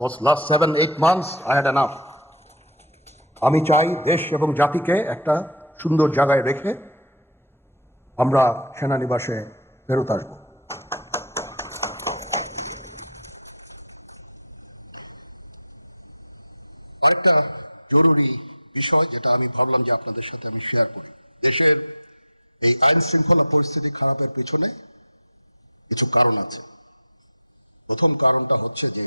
was last seven eight months I had enough. আমি চাই দেশ এবং জাতিকে একটা সুন্দর জায়গায় রেখে আমরা সেনানিবাসে ফেরত আসব। আরেকটা জরুরি বিষয় যেটা আমি ভাবলাম যে আপনাদের সাথে আমি শেয়ার করি। দেশের এই আইন শৃঙ্খলা পরিস্থিতি খারাপের পিছনে কিছু কারণ আছে। প্রথম কারণটা হচ্ছে যে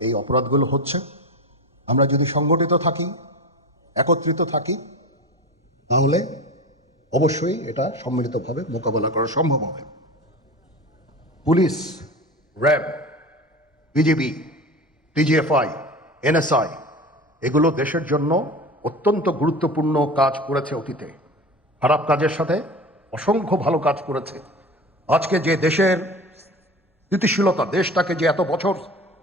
এই অপরাধগুলো হচ্ছে। আমরা যদি সংগঠিত থাকি, একত্রিত থাকি, তাহলে অবশ্যই এটা সম্মিলিতভাবে মোকাবেলা করা সম্ভব হবে। Police, RAB BJP TGFI, NSI, এগুলো দেশের জন্য অত্যন্ত গুরুত্বপূর্ণ কাজ করেছে অতীতে। খারাপ কাজের সাথে অসংখ্য ভালো কাজ করেছে। আজকে যে দেশের স্থিতিশীলতা, দেশটাকে যে এত বছর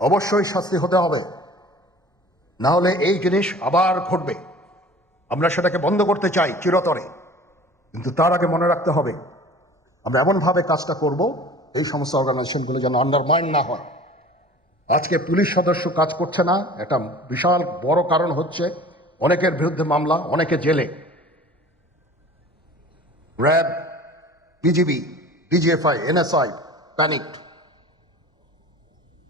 অবশ্যই শাস্তি হতে হবে। না হলে এই জিনিস আবার ঘটবে। আমরা সেটাকে বন্ধ করতে চাই চিরতরে। কিন্তু তার আগে মনে রাখতে হবে, আমরা এমনভাবে কাজটা করব, এই সমস্ত অর্গানাইজেশনগুলো যেন আন্ডারমাইন না হয়। আজকে পুলিশ সদস্য কাজ করছে না এটা বিশাল বড় কারণ হচ্ছে অনেকের বিরুদ্ধে মামলা, অনেকে জেলে। RAB, BGB DGFI NSI, panicked.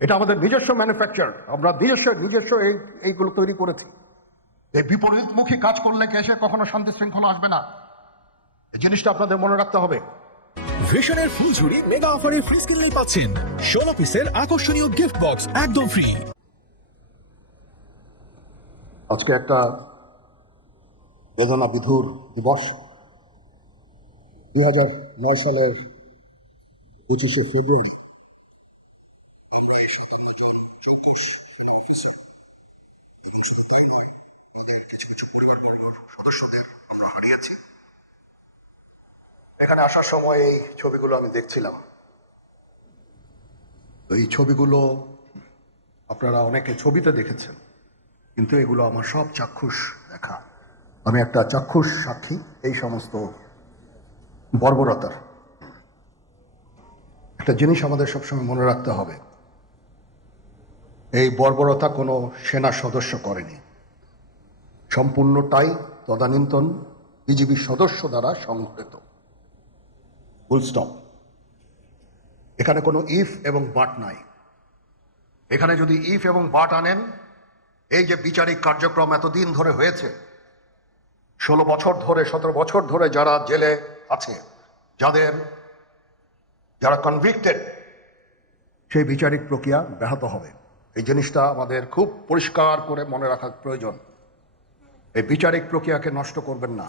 এটা আমাদের নিজস্ব ম্যানুফ্যাকচার আমরা নিজস্ব নিজস্ব এই এইগুলো তৈরি করেছি। এই বিপরীতমুখী কাজ করলে এসে কখনো শান্তি শৃঙ্খলা আসবে না? এই জিনিসটা আপনাদের মনে রাখতে হবে। ভিশনের ফুলঝুরি মেগা অফারে ফ্রি কিনলেই পাচ্ছেন। ষোলো পিসের আকর্ষণীয় গিফট বক্স একদম ফ্রি আজকে একটা বেদনা বিধুর দিবস। দুই হাজার নয় সালের পঁচিশে ফেব্রুয়ারি। আমরা এখানে আসার সময় এই ছবিগুলো আমি দেখছিলাম। এই ছবিগুলো আপনারা অনেকে ছবিতে দেখেছেন, কিন্তু এগুলো আমার সব চাক্ষুষ দেখা। আমি একটা চাক্ষুষ সাক্ষী, এই সমস্ত বর্বরতার। একটা জিনিস আমাদের সবসময় মনে রাখতে হবে, এই বর্বরতা কোনো সেনা সদস্য করেনি। সম্পূর্ণটাই তদানীন্তন বিজিবি সদস্য দ্বারা সংঘটিত। ফুল স্টপ এখানে কোনো ইফ এবং বাট নাই। এখানে যদি ইফ এবং বাট আনেন, এই যে বিচারিক কার্যক্রম এতদিন ধরে হয়েছে, ষোলো বছর ধরে, সতেরো বছর ধরে যারা জেলে আছে, যাদের, যারা কনভিক্টেড সেই বিচারিক প্রক্রিয়া ব্যাহত হবে। এই জিনিসটা আমাদের খুব পরিষ্কার করে মনে রাখা প্রয়োজন। এই বিচারিক প্রক্রিয়াকে নষ্ট করবেন না।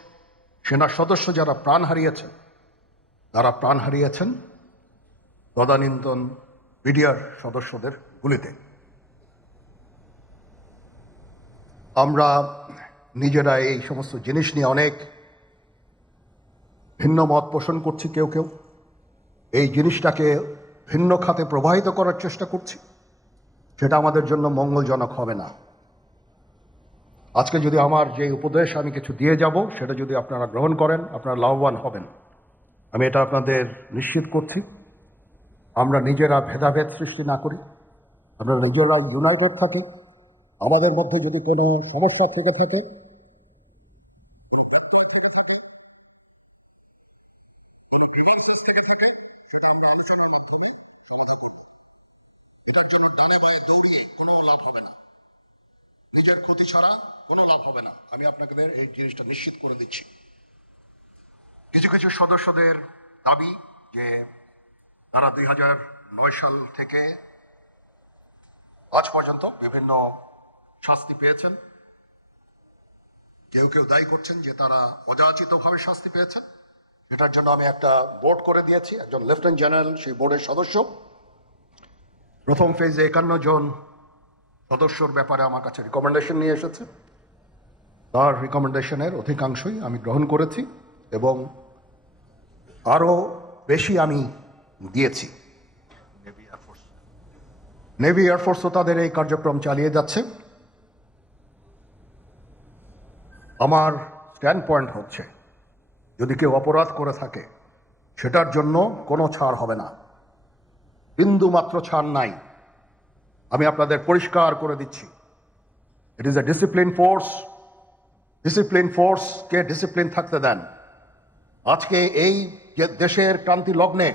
সেনা সদস্য যারা প্রাণ হারিয়েছেন, তারা প্রাণ হারিয়েছেন তদানীন্তন বিডিআর সদস্যদের গুলিতে। আমরা নিজেরা এই সমস্ত জিনিস নিয়ে অনেক ভিন্ন মত পোষণ করছি কেউ কেউ। এই জিনিসটাকে ভিন্ন খাতে প্রবাহিত করার চেষ্টা করছি। সেটা আমাদের জন্য মঙ্গলজনক হবে না। আজকে যদি আমার যে উপদেশ আমি কিছু দিয়ে যাব, সেটা যদি আপনারা গ্রহণ করেন, আপনারা লাভবান হবেন। আমি এটা আপনাদের নিশ্চিত করছি। আমরা নিজেরা ভেদাভেদ সৃষ্টি না করি। আমরা নিজেরা ইউনাইটেড থাকি আমাদের মধ্যে যদি কোনো সমস্যা থেকে থাকে এটার জন্য টানে বায়ে দৌড়িয়ে কোনো লাভ হবে না নিজের ক্ষতি ছাড়া কোনো লাভ হবে না। আমি আপনাদের এই জিনিসটা নিশ্চিত করে দিচ্ছি। কিছু কিছু সদস্যদের দাবি যে তারা দুই হাজার নয় সাল থেকে আজ পর্যন্ত বিভিন্ন শাস্তি পেয়েছেন। কেউ কেউ দায়ী করছেন যে তারা অযাচিতভাবে শাস্তি পেয়েছেন। এটার জন্য আমি একটা বোর্ড করে দিয়েছি, একজন লেফটেন্যান্ট জেনারেল, সেই বোর্ডের সদস্য। প্রথম ফেজে একান্ন জন সদস্যর ব্যাপারে আমার কাছে রিকমেন্ডেশন নিয়ে এসেছে। তার রিকমেন্ডেশনের অধিকাংশই আমি গ্রহণ করেছি এবং আরও বেশি আমি দিয়েছি। নেভি এয়ারফোর্সও তাদের এই কার্যক্রম চালিয়ে যাচ্ছে। আমার স্ট্যান্ড পয়েন্ট হচ্ছে যদি কেউ অপরাধ করে থাকে সেটার জন্য কোনো ছাড় হবে না। বিন্দু মাত্র ছাড় নাই। আমি আপনাদের পরিষ্কার করে দিচ্ছি। It is a discipline force discipline ফোর্সকে discipline থাকতে দেন। আজকে এই যে দেশের ক্রান্তি লগ্নে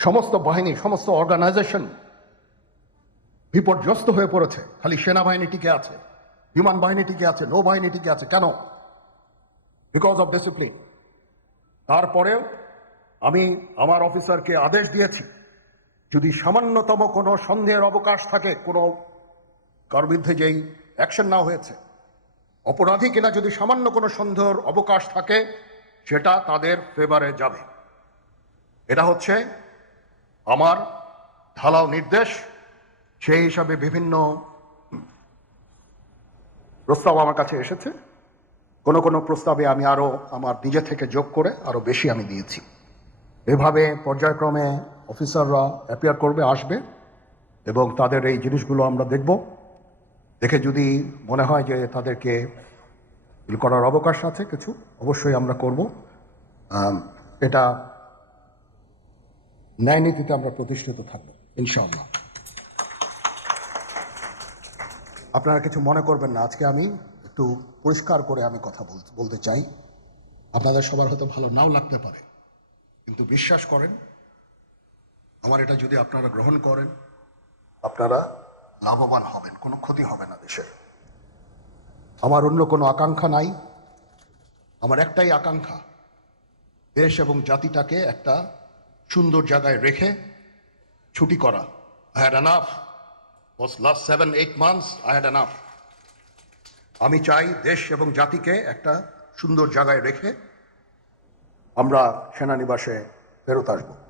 সমস্ত বাহিনী, সমস্ত অর্গানাইজেশন বিপর্যস্ত হয়ে পড়েছে। খালি সেনাবাহিনী টিকে আছে, বিমান বাহিনী টিকে আছে নৌবাহিনী টিকে আছে। কেন? বিকজ অফ ডিসিপ্লিন তারপরেও আমি আমার অফিসারকে আদেশ দিয়েছি, যদি সামান্যতম কোনো সন্দেহের অবকাশ থাকে, কোনো কার বিরুদ্ধে যেই অ্যাকশন নেওয়া হয়েছে অপরাধী কিনা যদি সামান্য কোনো সন্দেহের অবকাশ থাকে, সেটা তাদের ফেভারে যাবে। এটা হচ্ছে আমার ঢালাও নির্দেশ। সেই হিসাবে বিভিন্ন প্রস্তাব আমার কাছে এসেছে। কোনো কোনো প্রস্তাবে আমি আরও আমার নিজে থেকে যোগ করে আরও বেশি আমি দিয়েছি। এভাবে পর্যায়ক্রমে অফিসাররা অ্যাপিয়ার করবে, আসবে, এবং তাদের এই জিনিসগুলো আমরা দেখব। দেখে যদি মনে হয় যে তাদেরকে করার অবকাশ আছে কিছু, অবশ্যই আমরা করব। এটা ন্যায় নীতিতে আমরা প্রতিষ্ঠিত থাকব, ইনশাআল্লাহ। আপনারা কিছু মনে করবেন না, আজকে আমি একটু পরিষ্কার করে আমি কথা বল- বলতে চাই। আপনাদের সবার হয়তো ভালো নাও লাগতে পারে, কিন্তু বিশ্বাস করেন, আমার এটা যদি আপনারা গ্রহণ করেন, আপনারা লাভবান হবেন, কোনো ক্ষতি হবে না দেশের। আমার অন্য কোনো আকাঙ্ক্ষা নাই। আমার একটাই আকাঙ্ক্ষা, দেশ এবং জাতিটাকে একটা সুন্দর জায়গায় রেখে ছুটি করা। I had enough was last seven, eight months, I had enough. আমি চাই দেশ এবং জাতিকে একটা সুন্দর জায়গায় রেখে আমরা সেনানিবাসে ফেরত আসব।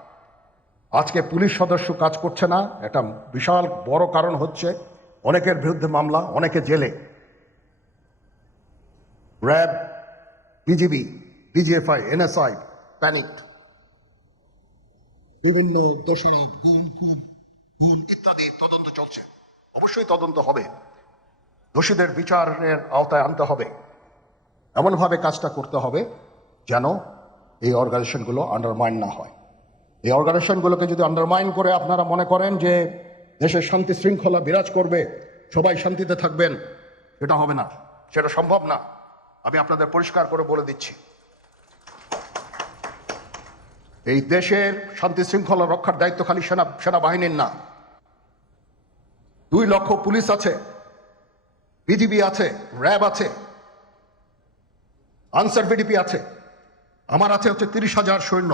আজকে পুলিশ সদস্য কাজ করছে না একটা বিশাল বড় কারণ হচ্ছে, অনেকের বিরুদ্ধে মামলা, অনেকে জেলে। RAB, BGB DGFI NSI, panicked. বিভিন্ন দোষারোপ গুণ খুন খুন ইত্যাদি তদন্ত চলছে। অবশ্যই তদন্ত হবে। দোষীদের বিচারের আওতায় আনতে হবে। এমনভাবে কাজটা করতে হবে যেন এই অর্গানাইজেশনগুলো আন্ডারমাইন না হয়। এই অর্গানাইজেশনগুলোকে যদি আন্ডারমাইন করে আপনারা মনে করেন যে দেশের শান্তি শৃঙ্খলা বিরাজ করবে, সবাই শান্তিতে থাকবেন এটা হবে না, সেটা সম্ভব না। আমি আপনাদের পরিষ্কার করে বলে দিচ্ছি। এই দেশের শান্তি শৃঙ্খলা রক্ষার দায়িত্ব খালি সেনা, সেনাবাহিনীর না। দুই লক্ষ পুলিশ আছে, বিজিবি আছে, র্যাব আছে, আনসার বিডিপি আছে। আমার আছে হচ্ছে তিরিশ হাজার সৈন্য।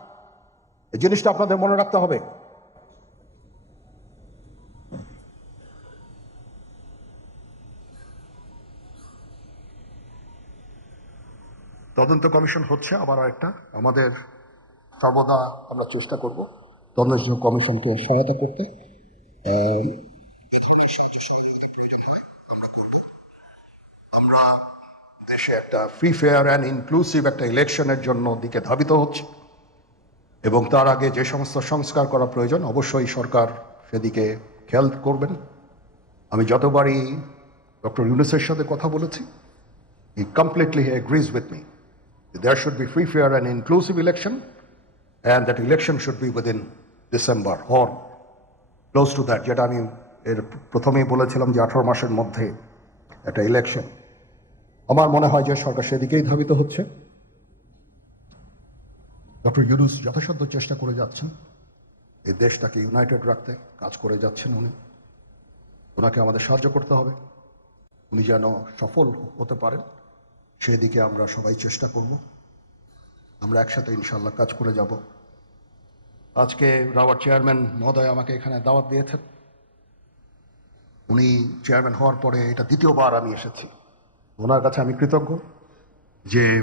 এই জিনিসটা আপনাদের মনে রাখতে হবে। তদন্ত কমিশন হচ্ছে আবার একটা আমাদের সর্বদা আমরা চেষ্টা করব তদন্ত কমিশনকে সহায়তা করতে। আমরা দেশে একটা ফ্রি ফেয়ার অ্যান্ড ইনক্লুসিভ একটা ইলেকশনের জন্য দিকে ধাবিত হচ্ছে। এবং তার আগে যে সমস্ত সংস্কার করা প্রয়োজন অবশ্যই সরকার সেদিকে খেয়াল করবেন আমি যতবারই ডক্টর ইউনুসের সাথে কথা বলেছি he completely agrees with me there should be free, fair, and inclusive election, and that election should be within December or close to that. যেটা আমি এর প্রথমেই বলেছিলাম যে আঠারো মাসের মধ্যে একটা ইলেকশন আমার মনে হয় যে সরকার সেদিকেই ধাবিত হচ্ছে ডক্টর ইউনুস যথাসাধ্য চেষ্টা করে যাচ্ছেন। এই দেশটাকে ইউনাইটেড রাখতে কাজ করে যাচ্ছেন উনি। ওনাকে আমাদের সাহায্য করতে হবে। উনি যেন সফল হতে পারেন, সেদিকে আমরা সবাই চেষ্টা করব। আমরা একসাথে ইনশাল্লাহ কাজ করে যাব। আজকে রাওয়ার চেয়ারম্যান মহোদয় আমাকে এখানে দাওয়াত দিয়েছেন। উনি চেয়ারম্যান হওয়ার পরে এটা দ্বিতীয়বার আমি এসেছি। ওনার কাছে আমি কৃতজ্ঞ যে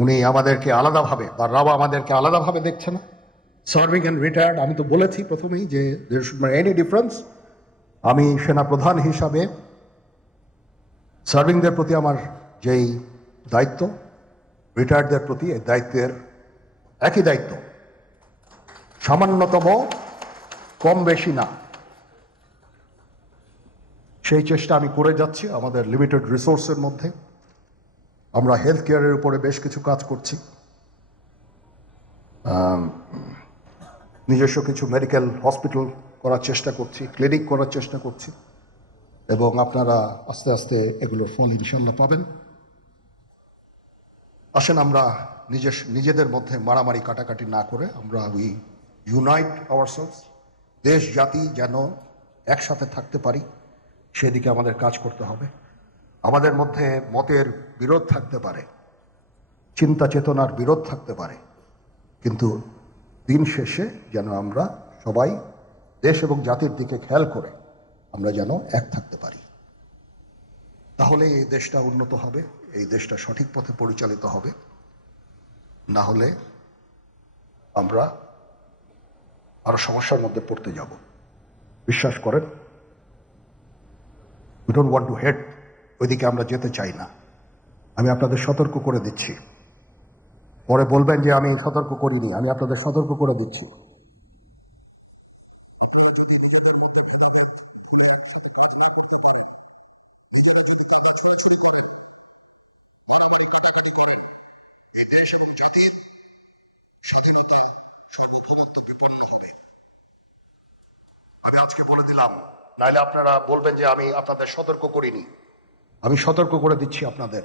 উনি আমাদেরকে আলাদাভাবে, বা রাওয়া আমাদেরকে আলাদাভাবে দেখছে না। সার্ভিং অ্যান্ড রিটায়ার্ড আমি তো বলেছি প্রথমেই যে এনি ডিফারেন্স আমি সেনা প্রধান হিসাবে সার্ভিংদের প্রতি আমার যেই দায়িত্ব রিটায়ার্ডদের প্রতি এই দায়িত্বের একই দায়িত্ব। সামান্যতম, কম বেশি না। সেই চেষ্টা আমি করে যাচ্ছি আমাদের লিমিটেড রিসোর্সের মধ্যে। আমরা হেলথ কেয়ারের উপরে বেশ কিছু কাজ করছি। নিজস্ব কিছু মেডিকেল হসপিটাল করার চেষ্টা করছি ক্লিনিক করার চেষ্টা করছি এবং আপনারা আস্তে আস্তে এগুলোর ফল ইনশাল্লাহ পাবেন। আসেন আমরা নিজের, নিজেদের মধ্যে মারামারি কাটাকাটি না করে আমরা উই ইউনাইট আওয়ারসেলস দেশ, জাতি যেন একসাথে থাকতে পারি, সেদিকে আমাদের কাজ করতে হবে। আমাদের মধ্যে মতের বিরোধ থাকতে পারে, চিন্তা চেতনার বিরোধ থাকতে পারে, কিন্তু দিন শেষে যেন আমরা সবাই দেশ এবং জাতির দিকে খেয়াল করে আমরা যেন এক থাকতে পারি। তাহলে এই দেশটা উন্নত হবে, এই দেশটা সঠিক পথে পরিচালিত হবে। না হলে আমরা আরও সমস্যার মধ্যে পড়তে যাব। বিশ্বাস করেন we don't want to head ওইদিকে আমরা যেতে চাই না। আমি আপনাদের সতর্ক করে দিচ্ছি। পরে বলবেন যে আমি সতর্ক করিনি, আমি আপনাদের সতর্ক করে দিচ্ছি। আমি আজকে বলে দিলাম, নাহলে আপনারা বলবেন যে আমি আপনাদের সতর্ক করিনি। আমি সতর্ক করে দিচ্ছি আপনাদের।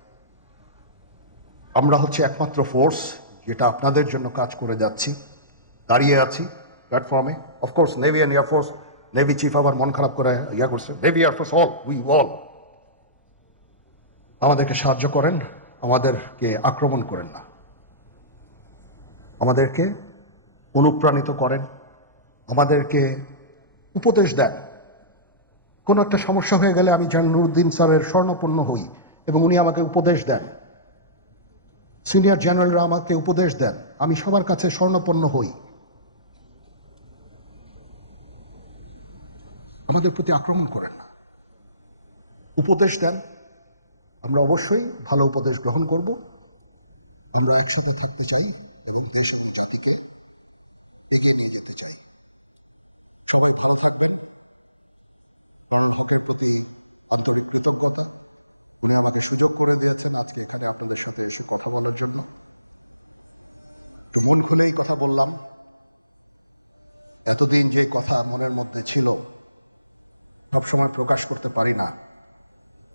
আমরা হচ্ছে একমাত্র ফোর্স যেটা আপনাদের জন্য কাজ করে যাচ্ছি। দাঁড়িয়ে আছি প্ল্যাটফর্মে of course navy and air force navy chief আবার মন খারাপ করে ইয়া করছে। Navy air force all we all আমাদেরকে সাহায্য করেন, আমাদেরকে আক্রমণ করেন না। আমাদেরকে অনুপ্রাণিত করেন, আমাদেরকে উপদেশ দেন। কোনো একটা সমস্যা হয়ে গেলে আমি যেন নুরুদ্দিন স্যারের স্বর্ণপূর্ণ হই এবং উনি আমাকে উপদেশ দেন। সিনিয়র জেনারেলরা আমাকে উপদেশ দেন। আমি সবার কাছে স্বর্ণপন্ন হই। আমাদের প্রতি আক্রমণ করেন না। উপদেশ দেন। আমরা অবশ্যই ভালো উপদেশ গ্রহণ করব। আমরা একসাথে থাকতে চাই এবং দেশ জাতিকে এগিয়ে নিয়ে যেতে চাই। সবাই ভালো থাকবেন। হকের প্রতি কৃতজ্ঞতা উনি আমাকে সুযোগ করে দিয়েছেন আজকে এখানে আপনাদের সাথে এসে কথা বলার জন্য মন খুলে এই কথা বললাম এতদিন যে কথা মনের মধ্যে ছিল সবসময় প্রকাশ করতে পারি না।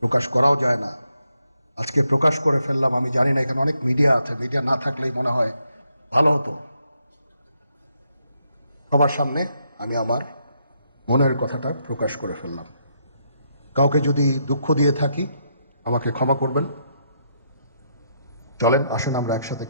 প্রকাশ করাও যায় না। আজকে প্রকাশ করে ফেললাম, আমি জানি না, এখানে অনেক মিডিয়া আছে। মিডিয়া না থাকলেই মনে হয় ভালো হতো। সবার সামনে আমি আমার মনের কথাটা প্রকাশ করে ফেললাম। কাউকে যদি দুঃখ দিয়ে থাকি, আমাকে ক্ষমা করবেন। চলেন, আসেন আমরা একসাথে